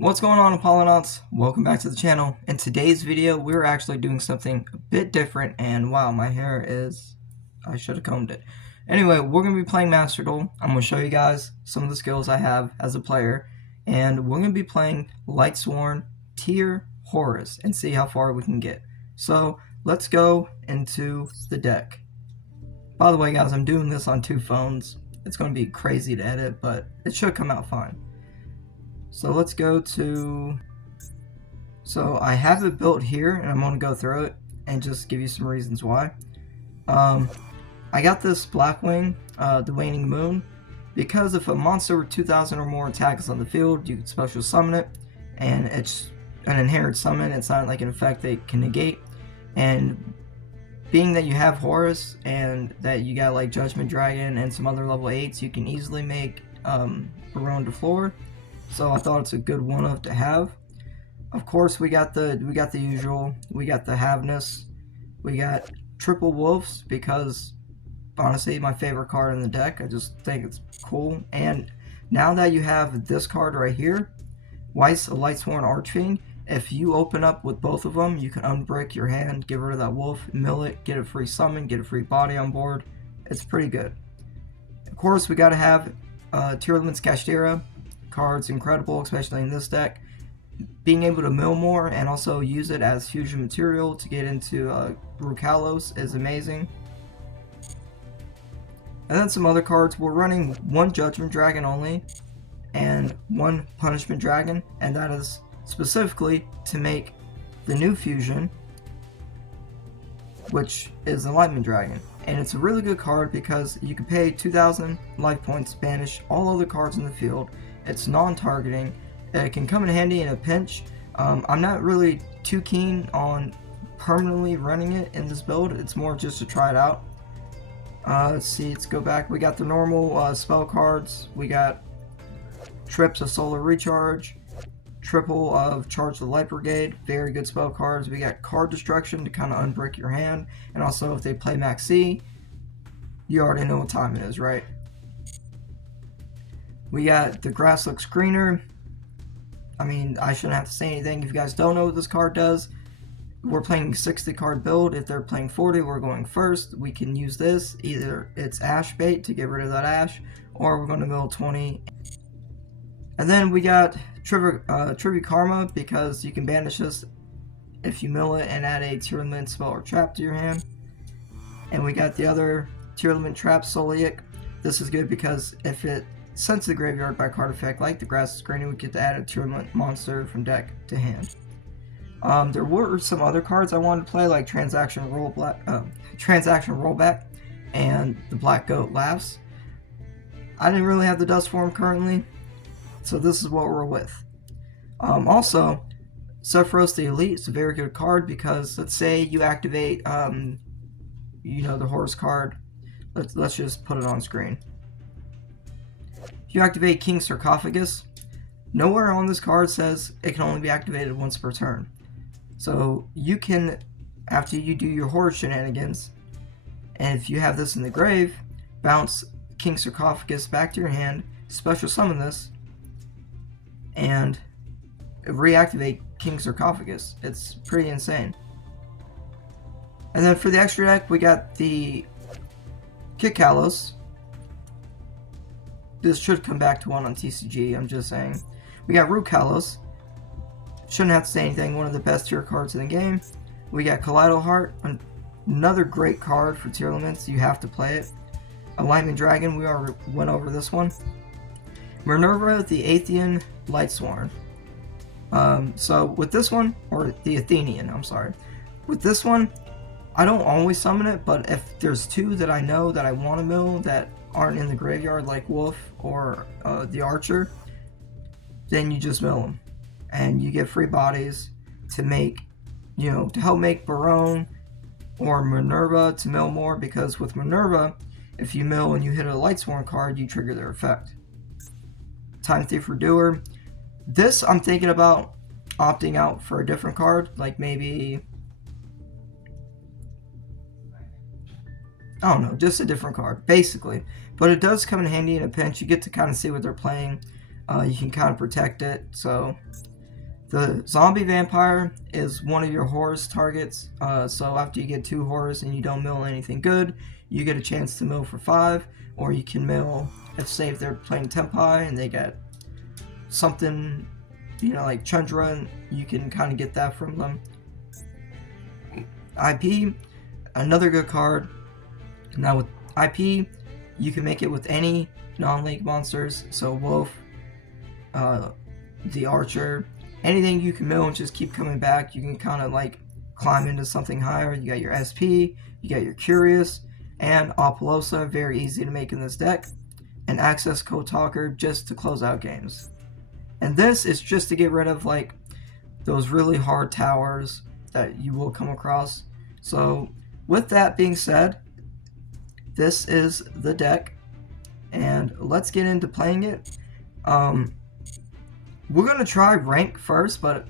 What's going on, Apollonauts? Welcome back to the channel. In today's video, we're actually doing something a bit different, and wow, my hair is... I should have combed it. Anyway, we're going to be playing Masterduel. I'm going to show you guys some of the skills I have as a player, and we're going to be playing Lightsworn tier Horus and see how far we can get. So, let's go into the deck. By the way, guys, I'm doing this on 2 phones. It's going to be crazy to edit, but it should come out fine. So let's go to, so I have it built here, and I'm going to go through it and just give you some reasons why. I got this Blackwing, the Waning Moon, because if a monster with 2,000 or more attacks on the field, you can special summon it, and it's an inherent summon. It's not like an effect they can negate, and being that you have Horus and that you got like Judgment Dragon and some other level 8s, you can easily make Baron de Fleur. So I thought it's a good one-of to have. Of course, we got the usual. We got the Havness. We got Triple Wolves because honestly, my favorite card in the deck. I just think it's cool. And now that you have this card right here, Weiss, a Lightsworn Archfiend, if you open up with both of them, you can unbreak your hand, get rid of that wolf, mill it, get a free summon, get a free body on board. It's pretty good. Of course, we got to have Tearlament's Kashtira. Card's incredible, especially in this deck. Being able to mill more and also use it as fusion material to get into Rukalos is amazing. And then some other cards. We're running 1 Judgment Dragon only and 1 Punishment Dragon, and that is specifically to make the new fusion, which is the Enlightenment Dragon. And it's a really good card because you can pay 2,000 life points to banish all other cards in the field. It's non-targeting. It can come in handy in a pinch. I'm not really too keen on permanently running it in this build. It's more just to try it out. Let's see, let's go back. We got the normal spell cards. We got trips of Solar Recharge, triple of Charge the Light Brigade. Very good spell cards. We got Card Destruction to kind of unbreak your hand. And also if they play Max C, you already know what time it is, right? We got the Grasslook Screener. I mean, I shouldn't have to say anything. If you guys don't know what this card does, we're playing 60 card build. If they're playing 40, we're going first. We can use this. Either it's Ash Bait to get rid of that Ash, or we're going to mill 20. And then we got Trivia Karma, because you can banish this if you mill it and add a Tearlament spell or trap to your hand. And we got the other Tearlament Trap Solic. This is good because if it sent to the graveyard by card effect like the Grass Screening, we get to add a Tearlament monster from deck to hand. There were some other cards I wanted to play, like Transaction Rollback and the Black Goat Laughs. I didn't really have the Dust Form currently, so this is what we're with. Also, Sephiroth the Elite is a very good card because let's say you activate, you know, the Horus card. Let's just put it on screen. If you activate King Sarcophagus, nowhere on this card says it can only be activated once per turn. So you can, after you do your Horus shenanigans, and if you have this in the grave, bounce King Sarcophagus back to your hand, special summon this, and reactivate King Sarcophagus. It's pretty insane. And then for the extra deck, we got the Kit Kalos. This should come back to 1 on TCG, I'm just saying. We got Rukalos. Shouldn't have to say anything, one of the best tier cards in the game. We got Kaleido Heart, another great card for Tearlaments. You have to play it. Enlightenment Dragon, we already went over this one. Minerva, the Athenian Lightsworn. So with this one, or the Athenian, I'm sorry. With this one, I don't always summon it, but if there's 2 that I know that I want to mill that aren't in the graveyard, like Wolf or the Archer, then you just mill them. And you get free bodies to make, you know, to help make Baron or Minerva to mill more, because with Minerva, if you mill and you hit a Lightsworn card, you trigger their effect. Time Thief Redoer. This, I'm thinking about opting out for a different card, like maybe, I don't know, just a different card, basically. But it does come in handy in a pinch. You get to kind of see what they're playing. You can kind of protect it. So The zombie vampire is one of your Horus targets, so after you get 2 Horus and you don't mill anything good, you get a chance to mill for 5, or you can mill, say if they're playing Tempai and they get something, like Chandra, you can kind of get that from them. IP, another good card. Now with IP, you can make it with any non-link monsters, so Wolf, the Archer, anything you can mill and just keep coming back. You can kind of like climb into something higher. You got your SP, you got your Curious, and Apollosa, very easy to make in this deck, and Access Code Talker just to close out games. And this is just to get rid of like those really hard towers that you will come across. So with that being said, this is the deck, and let's get into playing it. We're going to try rank first, but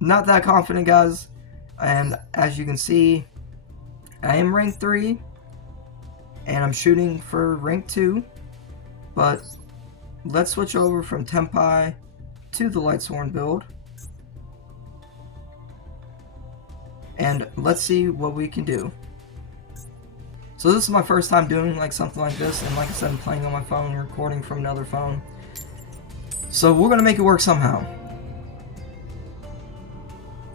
not that confident, guys. And as you can see, I am rank 3, and I'm shooting for rank 2. But let's switch over from Tempai to the Lightsworn build. And let's see what we can do. So this is my first time doing like something like this, and like I said, I'm playing on my phone, recording from another phone. So we're gonna make it work somehow.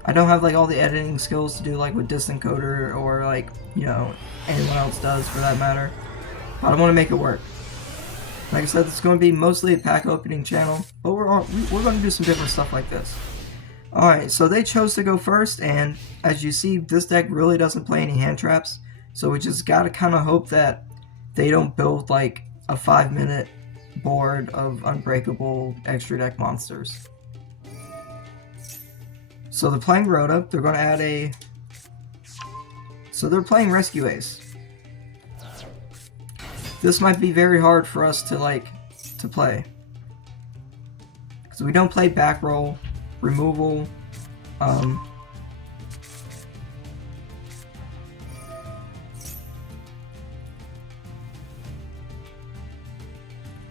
I don't have like all the editing skills to do like what Distant Coder or like, anyone else does for that matter. But I want to make it work. Like I said, it's going to be mostly a pack opening channel, but we're going to do some different stuff like this. Alright, so they chose to go first, and as you see, this deck really doesn't play any hand traps, so we just gotta kind of hope that they don't build like a 5-minute board of unbreakable extra deck monsters. So they're playing Rhoda, they're going to add a... So they're playing Rescue Ace. This might be very hard for us to play. Because we don't play back roll, removal,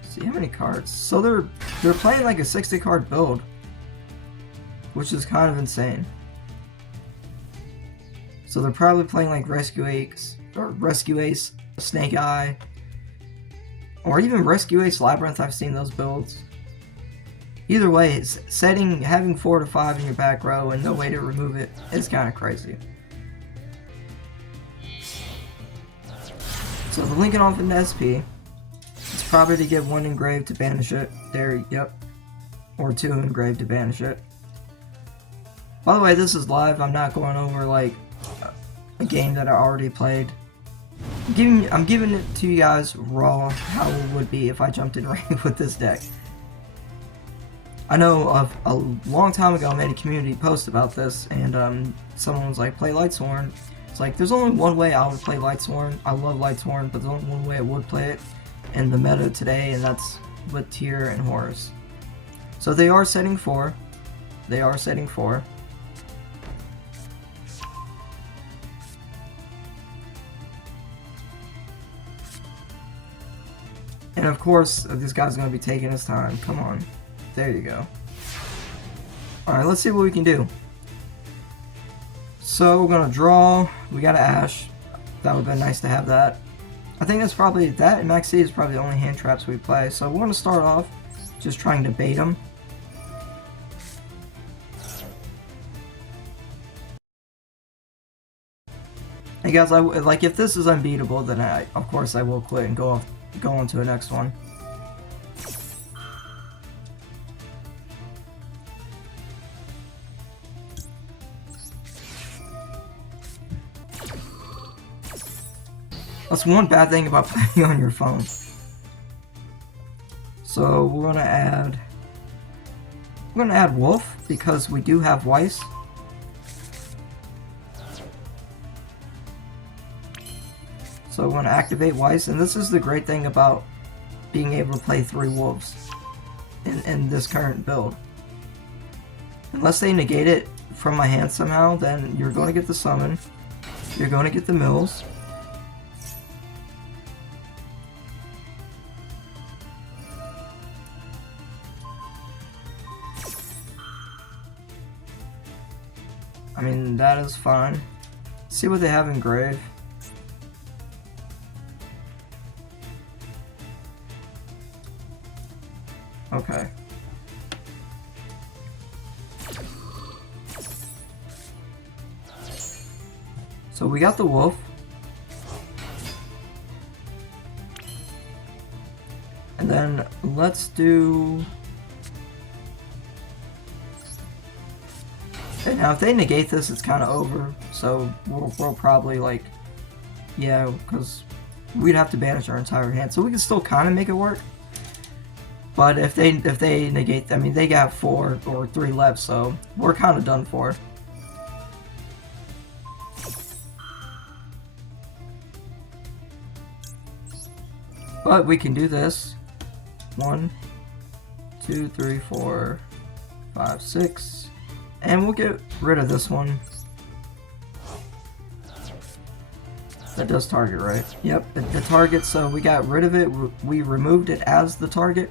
see how many cards. So they're playing like a 60 card build, which is kind of insane. So they're probably playing like Rescue Ace, Snake Eye, or even Rescue Ace Labyrinth. I've seen those builds. Either way, it's having 4 to 5 in your back row and no way to remove it is kind of crazy. So the linking off an SP, it's probably to get 1 engraved to banish it. There, yep. Or 2 engraved to banish it. By the way, this is live. I'm not going over like a game that I already played. I'm giving it to you guys raw, how it would be if I jumped in rank with this deck. I know of a long time ago I made a community post about this, and someone was like, play Lightsworn. It's like, there's only one way I would play Lightsworn. I love Lightsworn, but there's only one way I would play it in the meta today, and that's with Tyr and Horus. So they are setting 4. They are setting 4. And of course, this guy's going to be taking his time. Come on. There you go. Alright, let's see what we can do. So, we're going to draw. We got an Ash. That would have been nice to have that. I think that's probably, that and Max C is probably the only hand traps we play. So, we're going to start off just trying to bait him. Hey guys, like if this is unbeatable, then of course I will quit and go on to the next one. That's one bad thing about playing on your phone. So we're gonna add Wolf because we do have Weiss. So we're gonna activate Weiss, and this is the great thing about being able to play 3 wolves in this current build. Unless they negate it from my hand somehow, then you're going to get the summon, you're going to get the mills. I mean, that is fine. See what they have in grave. Okay. So we got the wolf. And then let's do... Okay, now if they negate this, it's kind of over. So we'll probably like... Yeah, because we'd have to banish our entire hand. So we can still kind of make it work. But if they negate... I mean, they got 4 or 3 left, so we're kind of done for. But we can do this. 1, 2, 3, 4, 5, 6. And we'll get rid of this one. That does target, right? Yep, the target, so we got rid of it. We removed it as the target.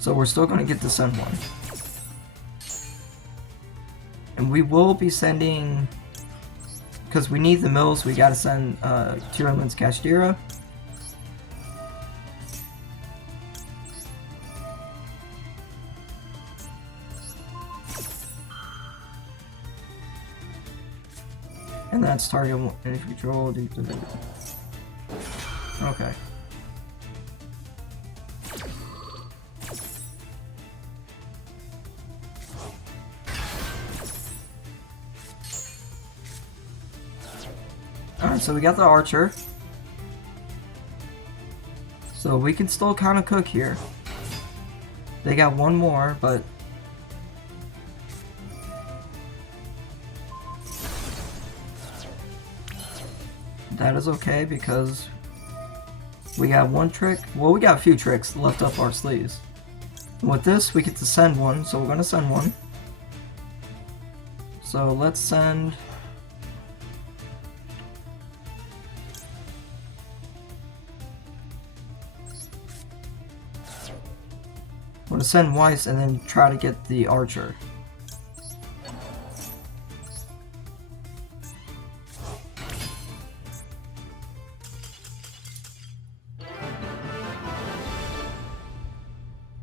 So we're still going to get to send one. And we will be sending... Because we need the mills, we gotta send Tyrion's Kashtira. And that's target 1 if you control. Okay. Alright, so we got the archer. So we can still kind of cook here. They got one more, but... That is okay because we got one trick. Well, we got a few tricks left up our sleeves. And with this, we get to send one, so we're going to send one. So let's send... I'm gonna send Weiss and then try to get the archer.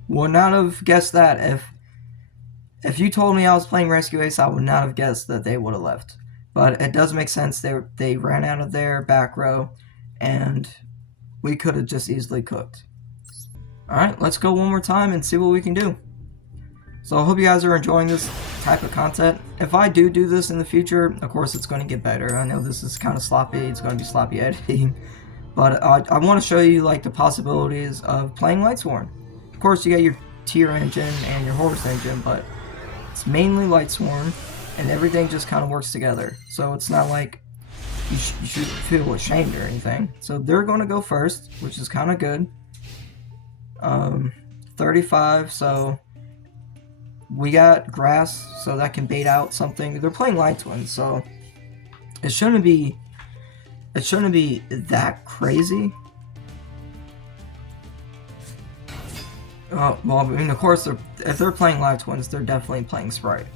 Would not have guessed that. If you told me I was playing Rescue Ace, I would not have guessed that they would have left. But it does make sense. They ran out of their back row, and we could have just easily cooked. Alright, let's go one more time and see what we can do. So I hope you guys are enjoying this type of content. If I do this in the future, of course it's going to get better. I know this is kind of sloppy, it's going to be sloppy editing. But I want to show you like the possibilities of playing Lightsworn. Of course you got your tier engine and your Horus engine, but it's mainly Lightsworn. And everything just kind of works together. So it's not like you should feel ashamed or anything. So they're going to go first, which is kind of good. 35, so we got grass, so that can bait out something. They're playing Lightsworn, so it shouldn't be that crazy. Well, I mean, of course, if they're playing Lightsworn, they're definitely playing Sprite.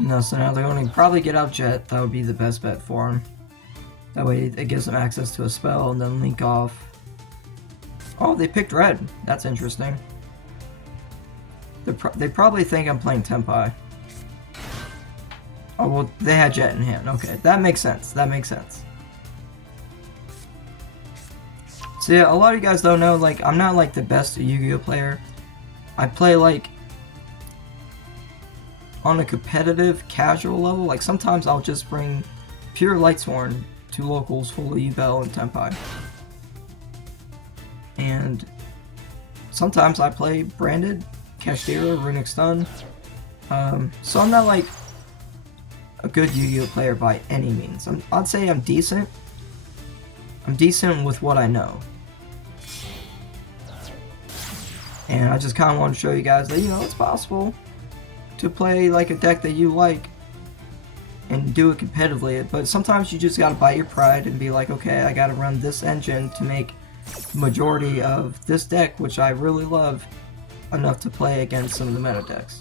No, so now they're going to probably get out Jet. That would be the best bet for him. That way it gives them access to a spell and then link off. Oh, they picked red. That's interesting. They probably think I'm playing Tempai. Oh, well, they had Jet in hand. Okay, that makes sense. That makes sense. So yeah, a lot of you guys don't know, like, I'm not like the best Yu-Gi-Oh player. I play like on a competitive, casual level. Like sometimes I'll just bring pure Lightsworn to locals full of Yubel and Tempai. And sometimes I play branded, Kashtira, Runic Stun. So I'm not like a good Yu-Gi-Oh player by any means. I'd say I'm decent. I'm decent with what I know. And I just kind of want to show you guys that, you know, it's possible to play like a deck that you like and do it competitively. But sometimes you just gotta bite your pride and be like, okay, I gotta run this engine to make the majority of this deck, which I really love, enough to play against some of the meta decks.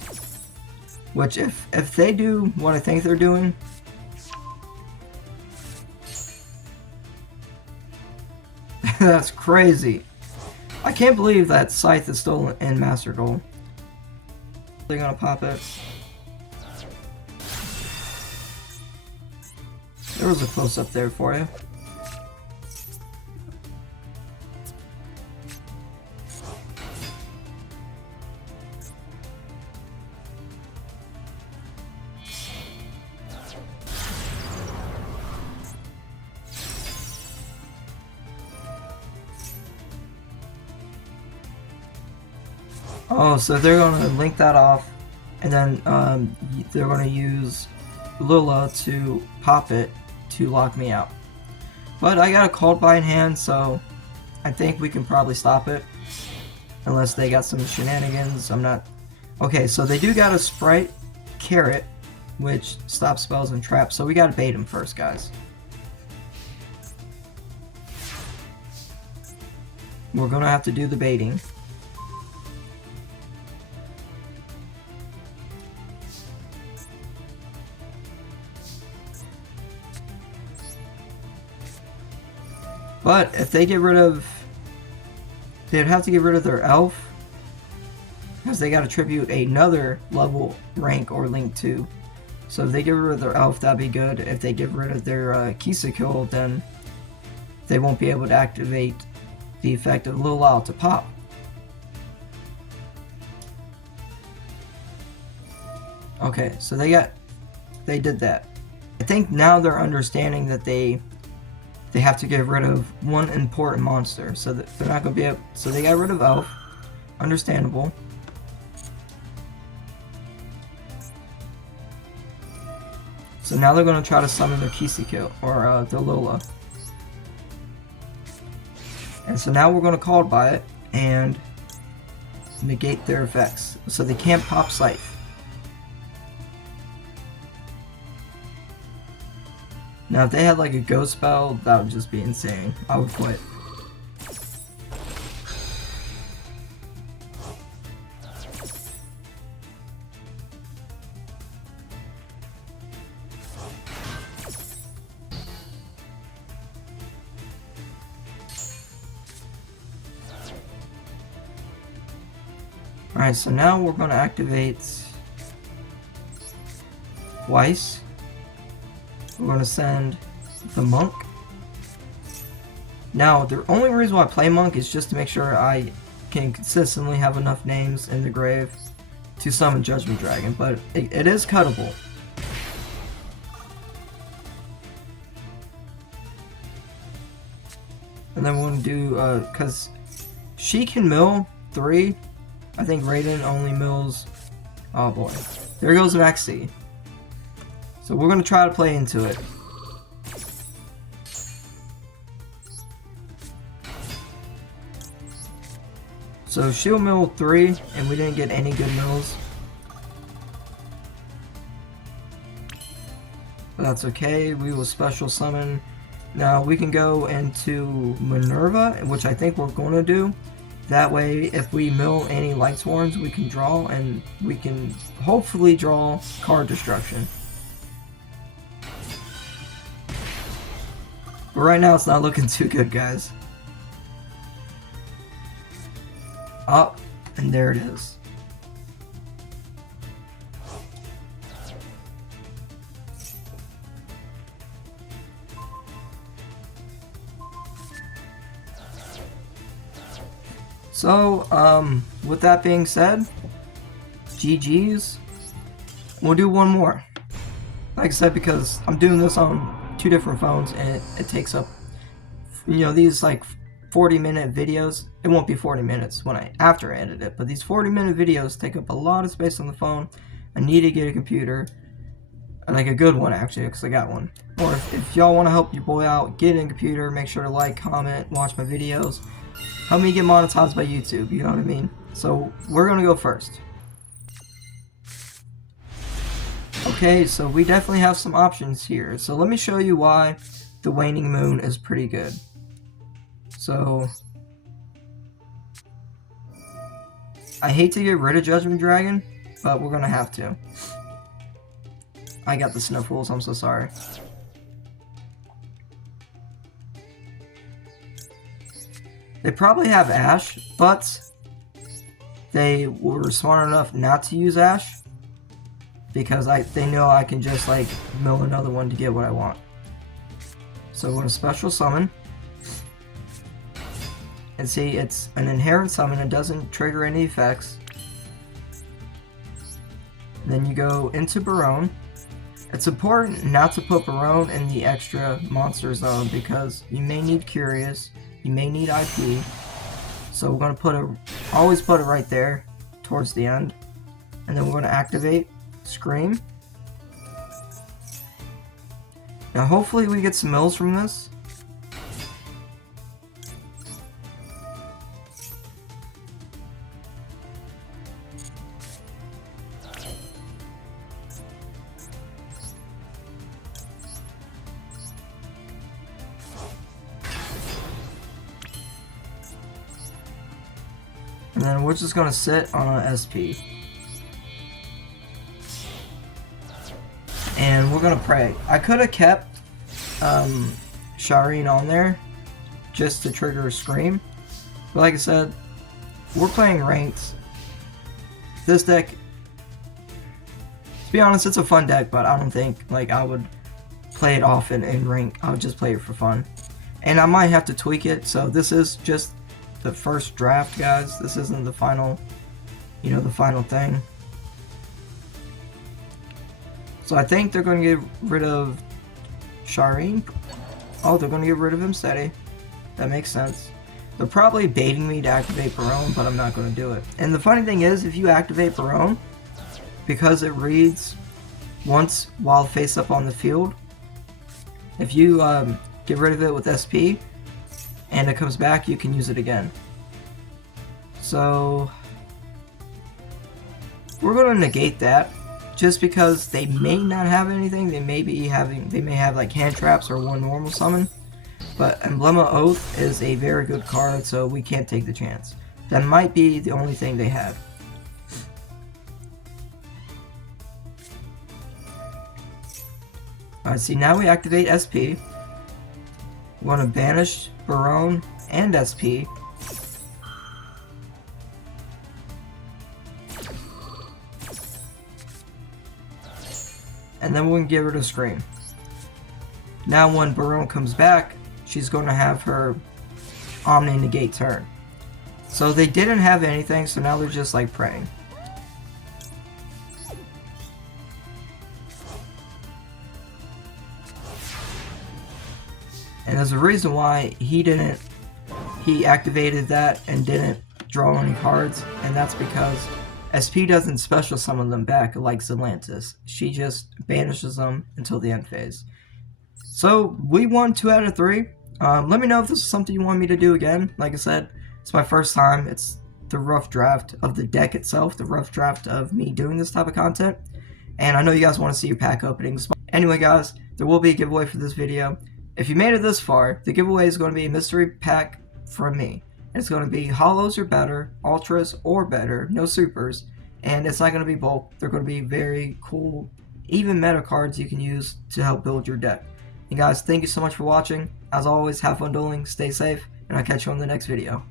Which, if they do what I think they're doing, that's crazy. I can't believe that Scythe is still in Masterduel. They're gonna pop it. There was a close-up there for you. Oh, so they're gonna link that off, and then they're gonna use Lula to pop it to lock me out. But I got a Called By in hand, so I think we can probably stop it. Unless they got some shenanigans, I'm not... Okay, so they do got a Sprite Carrot, which stops spells and traps, so we gotta bait them first, guys. We're gonna have to do the baiting. But if they get rid of... They'd have to get rid of their elf, because they got to tribute another level, rank, or link to. So if they get rid of their elf, that'd be good. If they get rid of their Kill, then they won't be able to activate the effect of Lulal to pop. Okay, so they did that. I think now they're understanding that they have to get rid of one important monster, so that they're not gonna be able. So they got rid of Elf, understandable. So now they're gonna try to summon their Kill or the Lola, and so now we're gonna Called By it and negate their effects, so they can't pop Scythe. Now if they had like a ghost spell, that would just be insane. I would quit. Alright, so now we're going to activate Weiss. We're going to send the Monk. Now, the only reason why I play Monk is just to make sure I can consistently have enough names in the grave to summon Judgment Dragon, but it is cuttable. And then we're going to do, because she can mill 3. I think Raiden only mills... Oh boy. There goes Maxi. So we're going to try to play into it. So she'll mill 3, and we didn't get any good mills. But that's okay, we will special summon. Now we can go into Minerva, which I think we're going to do. That way, if we mill any Lightsworns, we can draw, and we can hopefully draw card destruction. But right now, it's not looking too good, guys. Oh, and there it is. So, with that being said, GG's. We'll do one more. Like I said, because I'm doing this on 2 different phones, and it takes up, you know, these like 40-minute videos. It won't be 40 minutes after I edit it, but these 40-minute videos take up a lot of space on the phone. I need to get a computer. Like a good one, actually, because I got one. Or if y'all want to help your boy out, get in a computer, make sure to like, comment, watch my videos. Help me get monetized by YouTube, you know what I mean? So, we're going to go first. Okay, so we definitely have some options here. So let me show you why the Waning Moon is pretty good. So, I hate to get rid of Judgment Dragon, but we're going to have to. I got the Sniffles, I'm so sorry. They probably have Ash, but they were smart enough not to use Ash because they know I can just like mill another one to get what I want. So we're going to special summon. And see, it's an inherent summon, it doesn't trigger any effects. Then you go into Barone. It's important not to put Barone in the extra monster zone because you may need Curious, you may need IP. So we're going to always put it right there towards the end. And then we're going to activate Scream. Now hopefully we get some mills from this. And then we're just going to sit on an SP. And we're going to pray. I could have kept Shireen on there just to trigger a Scream. But like I said, we're playing ranked. This deck, to be honest, it's a fun deck, but I don't think like I would play it often in rank. I would just play it for fun. And I might have to tweak it, so this is just the first draft, guys. This isn't the final, you know, the final thing. So I think they're going to get rid of Shireen. Oh, they're going to get rid of him steady. That makes sense. They're probably baiting me to activate Barone, but I'm not going to do it. And the funny thing is, if you activate Barone, because it reads once while face up on the field, if you get rid of it with SP, and it comes back, you can use it again. So we're going to negate that just because they may not have anything. They may have like hand traps or one normal summon, but Emblema Oath is a very good card, so we can't take the chance. That might be the only thing they have. Alright, see, now we activate SP. We want to banish Barone and SP. And then we can get rid of Scream. Now when Barone comes back, she's going to have her Omni negate turn. So they didn't have anything, so now they're just like praying. And there's a reason why he activated that and didn't draw any cards, and that's because SP doesn't special summon them back like Zelantis. She just banishes them until the end phase. So we won 2 out of 3. Let me know if this is something you want me to do again. Like I said, it's my first time. It's the rough draft of the deck itself, the rough draft of me doing this type of content. And I know you guys want to see your pack openings. Anyway guys, there will be a giveaway for this video. If you made it this far, the giveaway is going to be a mystery pack from me. And it's going to be Hollows or better, Ultras or better, no Supers. And it's not going to be bulk. They're going to be very cool, even meta cards you can use to help build your deck. And guys, thank you so much for watching. As always, have fun dueling, stay safe, and I'll catch you on the next video.